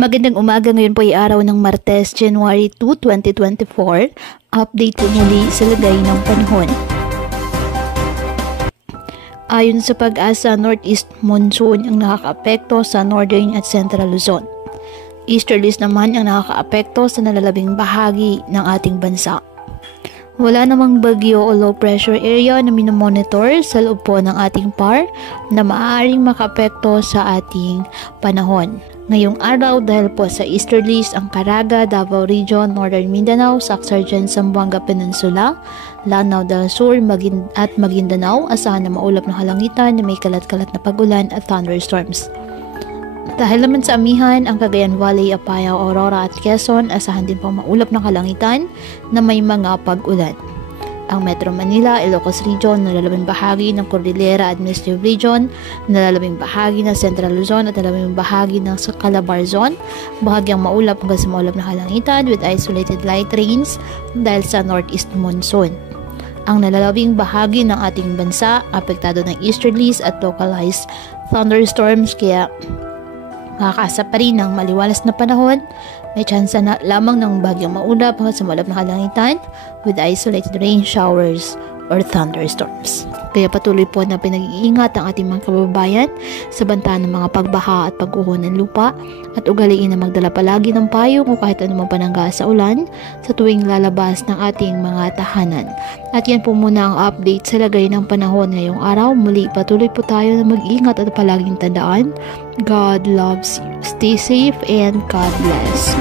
Magandang umaga, ngayon po ay araw ng Martes, January 2, 2024. Update po muli sa lagay ng panahon. Ayon sa Pag-asa, Northeast Monsoon ang nakakaapekto sa Northern at Central Luzon. Easterlies naman ang nakakaapekto sa nalalabing bahagi ng ating bansa. Wala namang bagyo o low pressure area na minomonitor sa loob po ng ating PAR na maaaring makaapekto sa ating panahon. Ngayong araw dahil po sa easterlies ang Caraga, Davao Region, Northern Mindanao, Sacsayhuaman, Zamboanga Peninsula, Lanao del Sur at Maguindanao, asahan na maulap na kalangitan na may kalat-kalat na pagulan at thunderstorms. Dahil naman sa amihan, ang Cagayan Valley, Apayao, Aurora at Quezon, asahan din po maulap na kalangitan na may mga pag-ulan. Ang Metro Manila, Ilocos Region, nalalabing bahagi ng Cordillera Administrative Region, nalalabing bahagi ng Central Luzon at nalalabing bahagi ng Calabar Zone, bahagyang maulap hanggang sa maulap na kalangitan with isolated light rains dahil sa Northeast Monsoon. Ang nalalabing bahagi ng ating bansa, apektado ng easterlies at localized thunderstorms, kaya makakaasa pa rin ng maliwalas na panahon. May tsansa na lamang ng bagyang maulap hanggang sa maulap na kalangitan with isolated rain showers or thunderstorms. Kaya patuloy po na pinag-iingat ang ating mga kababayan sa banta ng mga pagbaha at pag-uho ng lupa at ugaliin na magdala palagi ng payong o kahit anumang panangga sa ulan sa tuwing lalabas ng ating mga tahanan. At yan po muna ang update sa lagay ng panahon ngayong araw. Muli patuloy po tayo na mag-ingat at palaging tandaan, God loves you. Stay safe and God bless.